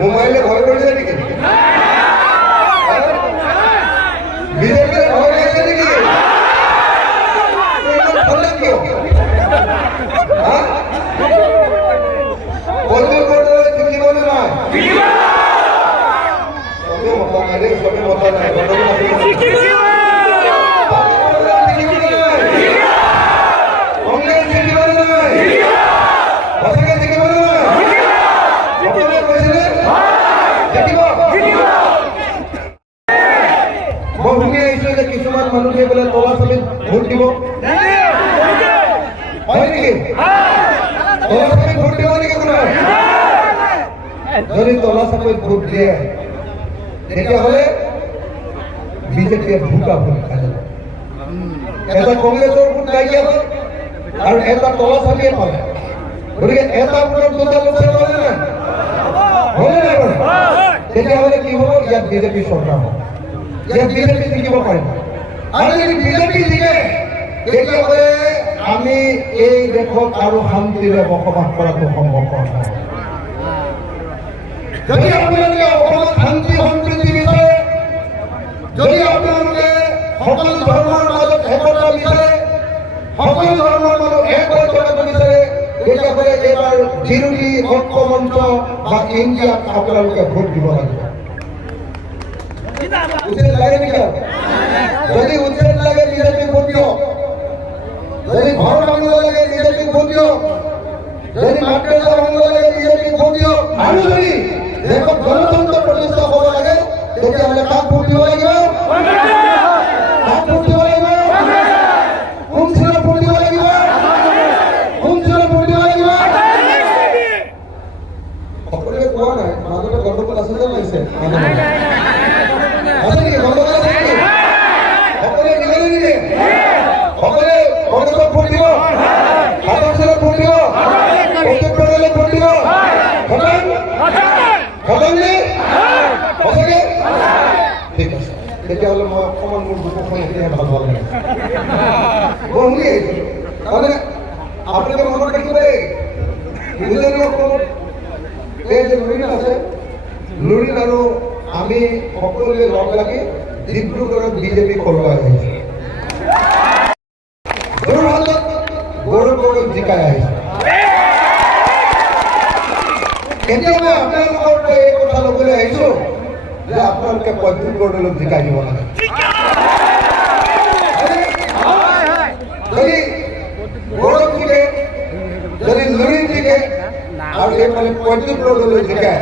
মোবাইলে ভয় কৰিছে নেকি? বিজেপিয়ে ভয় কৰিছে নেকি? কিছুমান মানুহে বোলে তলা চালিত ভোট দিব হয় নেকি? তলা চালিত ভোট দিব নেকি? কোনোবাই যদি তলা চালিত ভোট দিয়ে তেতিয়াহ'লে বিজেপিয়ে ভোটা ভোট খাই যাব। এটা কংগ্ৰেছৰ ভোট নাইকিয়া হ'ল আৰু এটা তলা চালিয়ে পালে। গতিকে এটা ভোটত দুটা লোকচান হ'লে নাই হ'লে নাই বাৰু? তেতিয়াহ'লে কি হ'ব? ইয়াত বিজেপি চৰকাৰ হ'ব, ইয়াত বিজেপি জিকিব পাৰিব। আৰু যদি বিজেপি জিকে তেতিয়াহ'লে আমি এই দেশত আৰু শান্তিৰে বসবাস কৰাটো সম্ভৱ নহয়। যদি আপোনালোকে অসমত শান্তি সম্প্ৰীতি বিচাৰে, যদি আপোনালোকে সকলো ধৰ্মৰ মাজত একতা বিচাৰে, সকলো ধৰ্মৰ মাজত এক হৈ থকাটো বিচাৰে, তেতিয়াহ'লে এইবাৰ বিৰোধী ঐক্য মঞ্চ বা ইণ্ডিয়াত আপোনালোকে ভোট দিব লাগিব। উচিত লাগে নেকি? যদি উচিত লাগে বিজেপি ভোট দিয়ক, যদি ঘৰ ভাঙিব লাগে বিজেপি ভোট দিয়ক, যদি মাদ্ৰাসা ভাঙিব লাগে বিজেপি ভোট দিয়ক। আৰু যদি দেশত গণতন্ত্ৰ প্ৰতিষ্ঠা হ'ব লাগে তেতিয়াহ'লে কাক ভোট দিব লাগিব? কাক ভোট দিব লাগিব? কোন চিনত ভোট দিব লাগিব? কোন চিনত ভোট দিব লাগিব? সকলোৱে কোৱা নাই, মাজতে গণ্ডগোল আছে যেন লাগিছে। আছে নেকি গণ্ডগোল? আছে নেকি? সকলোৱে নিলে নিদিয়ে? সকলোৱে কংগ্ৰেছক ভোট দিব, সাতক চিনত ভোট দিব, অজিত পেটেলক ভোট দিব। ঠিক আছে, তেতিয়াহ'লে মই অকণমান মোৰ বুকুখন এতিয়াহে ভাল ভাল লাগে। মই শুনি আহিছোঁ তাৰমানে আপোনালোকে মনত ৰাখিব দেই, উজনি অসমত এই যে লুৰিণ আছে, লুৰিণ আৰু আমি সকলোৱে লগ লাগি ডিব্ৰুগড়ত বিজেপি কৰোৱাই আহিছে। যোৰহাটত গৌৰৱ গগৈক জিকাই আহিছে। এতিয়া মই আপোনালোকৰ পৰা এই কথা ল'বলৈ আহিছোঁ যে আপোনালোকে প্ৰদ্যুৎ বৰদলৈক জিকাই দিব লাগে। যদি গৌৰৱ জিকে, যদি লুৰিণ জিকে আৰু এইফালে প্ৰদ্যুৎ বৰদলৈ জিকায়,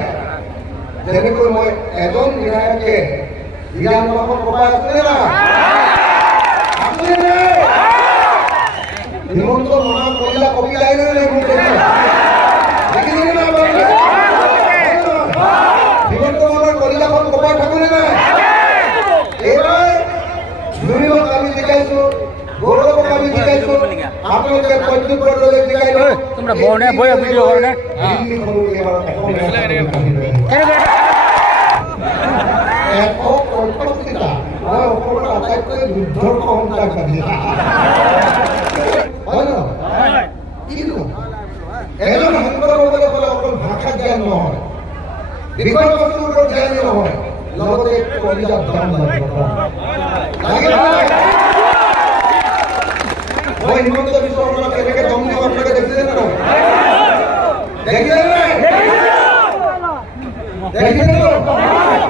যেনেকৈ মই এজন বিধায়কে বিধানসভাত কবাই আছিলে না হিমন্ত মহা কলিলা কপিলাই নাই দেখিছিলে না হিমন্ত মহা কলিলাখন কপাই থাকোনে নাই? এইবাৰ লুৰিণক আমি জিকাইছো, গৌৰৱক আমি জিকাইছো, আপোনালোকে প্ৰদ্যুৎ বৰদলৈক জিকাই দিয়ক। তোমৰা বনে বয়ে ভিডিও কৰো না এজন সংসদৰ হ'বলৈ হ'লে অকল ভাষা জ্ঞান নহয়, বিষয়বস্তুৰ ওপৰত জ্ঞান নহয়, লগতে কলিজাত জ্ঞান লাগিব। মই হিমন্ত বিশ্ব শৰ্মাক কেনেকৈ দম দিব আপোনালোকে দেখিছে নে নাই? দেখিছে নে নাই? দেখিছে নে?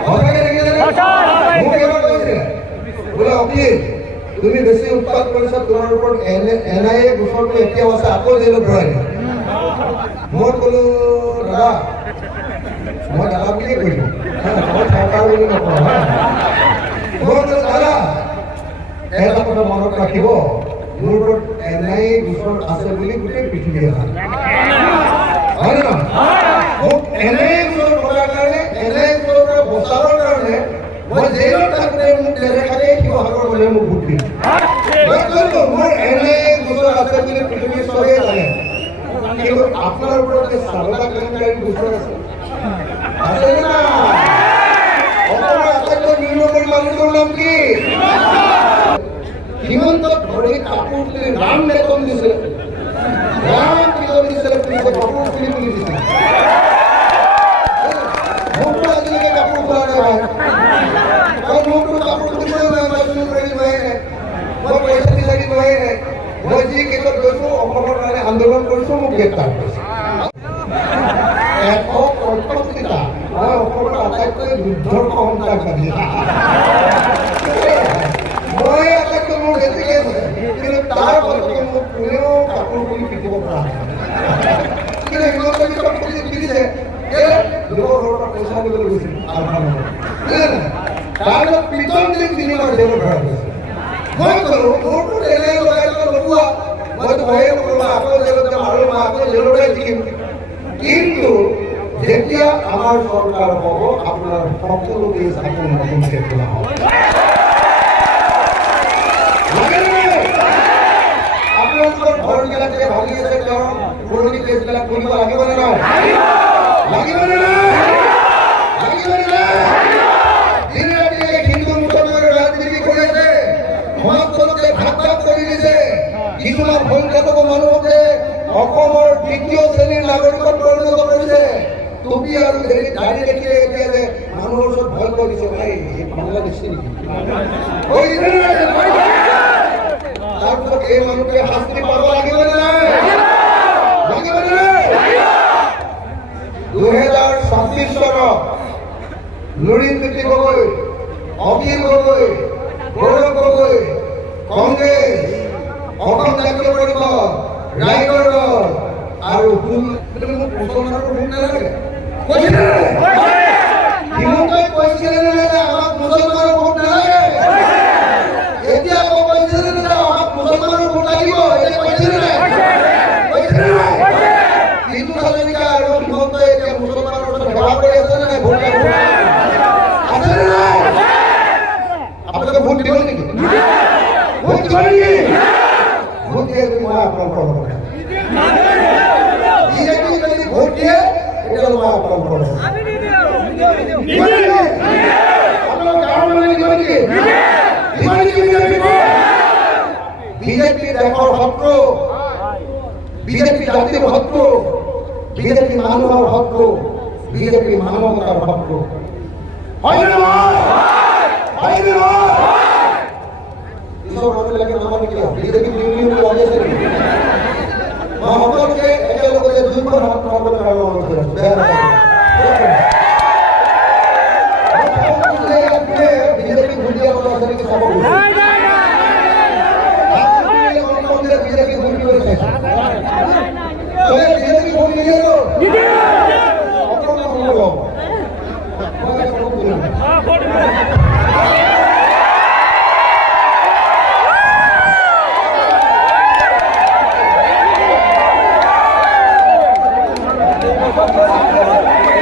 সঁচাকৈ দেখিছে নে? মোক এবাৰ কৈছে বোলে অখিল তুমি বেছি উৎপাত কৰিছা, তোমাৰ ওপৰত NIA গোচৰটো এতিয়াও আছে, আকৌ জেলত ভৰাই দিয়া। মই ক'লো দাদা, মই দাদা বুলিয়ে কৈ দিওঁ, মই চৰকাৰ বুলি নকওঁ। মই ক'লো দাদা এটা কথা মনত ৰাখিব, মোৰ ওপৰত NIA গোচৰ আছে বুলি গোটেই পৃথিৱী আছে, হয় নে নহয়? মোক NIA গোচৰ কৰাৰ কাৰণে, NIA গোচৰৰ পৰা বচাবৰ কাৰণে মই জেলত থাকোঁতে মোক নেদেখাকে শিৱসাগৰ গ'লে মোক ভোট দিম। মই কৈছোঁ মোৰ NIA গোচৰ আছে বুলি পৃথিৱীৰ চবেই জানে, কিন্তু আপোনাৰ ওপৰত যে চাৰদা কেলেংকাৰী গোচৰ আছে নে নাই? অসমৰ আটাইতকৈ নিম্নমূল্য মানুহটোৰ নাম কি? হিমন্তক ধৰি কাপোৰ তুলি ৰাম বেতন দিছিলে, ৰাম কিজন দিছিলে, পুলিচে কাপোৰ তুলি তুলি দিছিলে। নাই মোকতো কাপোৰ কিনিবলৈ নাই মই চুৰ কৰি যোৱাই নাই মই পইচা বিচাৰি যোৱাই নাই মই যি কেইটাত গৈছোঁ অসমৰ কাৰণে আন্দোলন কৰিছোঁ মোক গ্ৰেপ্তাৰ কৰিছে 165টা মই অসমৰ আটাইতকৈ যুদ্ধৰ সন্ত্ৰাসবাদী মই আটাইতকৈ মোৰ বেছিকে আছে কিন্তু তাৰ ফলতে মোক কোনেও কাপোৰ খুলি পিটিব পৰা নাই কিন্তু ইমান চব খুলি পিটিছে লোকৰ ঘৰৰ পৰা পইচা দিবলৈ গৈছিল তাৰপিছত পিটন দিন 3 মাহ জেলত ভৰাই গৈছে মই ক'লো মোৰতো এনেই লগাই লগোৱা মইতো ভয়ে নকৰোঁ আকৌ জেলত যাম আৰু মই আকৌ জেলতে থাকিম কিন্তু যেতিয়া আমাৰ চৰকাৰ হ'ব আপোনাৰ সকলোকে চাকৰি নতুনকৈ খোলা হ'ব আপোনালোকৰ ঘৰবিলাক যে ভাঙি আছে তেওঁ পুৰণি কেছবিলাক খুলিব লাগিবনে নাই লাগিবনে নাই লাগিবনে নাই দিনে ৰাতিয়ে হিন্দু মুছলমানৰ ৰাজনীতি কৰি আছে সমাজখনকে ভাগ ভাগ কৰি দিছে কিছুমান সংখ্যালঘু মানুহকে অসমৰ 2য় শ্ৰেণীৰ নাগৰিকত পৰিণত কৰিছে টুপি আৰু দাড়ি দেখিলে এতিয়া যে মানুহৰ ওচৰত ভয় কৰি দিছে ভাই এই বাংলাদেশী নেকি তাৰপিছত এই মানুহকে শাস্তি পাব লাগিবনে নাই লাগিবনে নাই 2026 চনত লুৰিণজ্যোতি গগৈ অখিল গগৈ গৌৰৱ গগৈ কংগ্ৰেছ অসম জাতীয় পৰিষদ ৰাইগড় আৰু মুছলমানৰ ভোট নালাগে হিমন্তই কৈছিলে যে আমাক মুছলমানৰ ভোট নালাগে এতিয়া আকৌ কৈছিলে যে আমাক মুছলমানৰ ভোট লাগিব এতিয়া কৈছিলে নাই কিন্তু হাজৰিকা আৰু হিমন্তই এতিয়া মুছলমানৰ ওচৰত সেৱা কৰি আছে নে নাই ভোট আছে নে নাই আপোনালোকে ভোট দিব নেকি ভোট দিব নেকি ভোট দিয়ে যদি মই আপোনালোকৰ লগত বিজেপি যদি ভোট দিয়ে তেতিয়াহ'লে মই আপোনালোকৰ লগত বিজেপি দেশৰ শত্ৰু বিজেপি জাতিৰ শত্ৰু বিজেপি মানুহৰ শত্ৰু বিজেপি মানৱতাৰ শত্ৰু হয়নে নহয় হয়নে নহয় মানুহবিলাকে নামানে কিয় বিজেপি লাগি আছে নেকি মই সকলোকে একেলগে দুইখন হাত মাৰিবলৈ কাৰণে অনুৰোধ কৰিছোঁ বেয়া নাপাব বিজেপি ভোট দিয়া কথা আছে নেকি চাব বিজেপি ভোট দিবলৈ চাইছোঁ বিজেপি ভোট নিদিয়েতো অকণমান সময় হ'ব Vamos!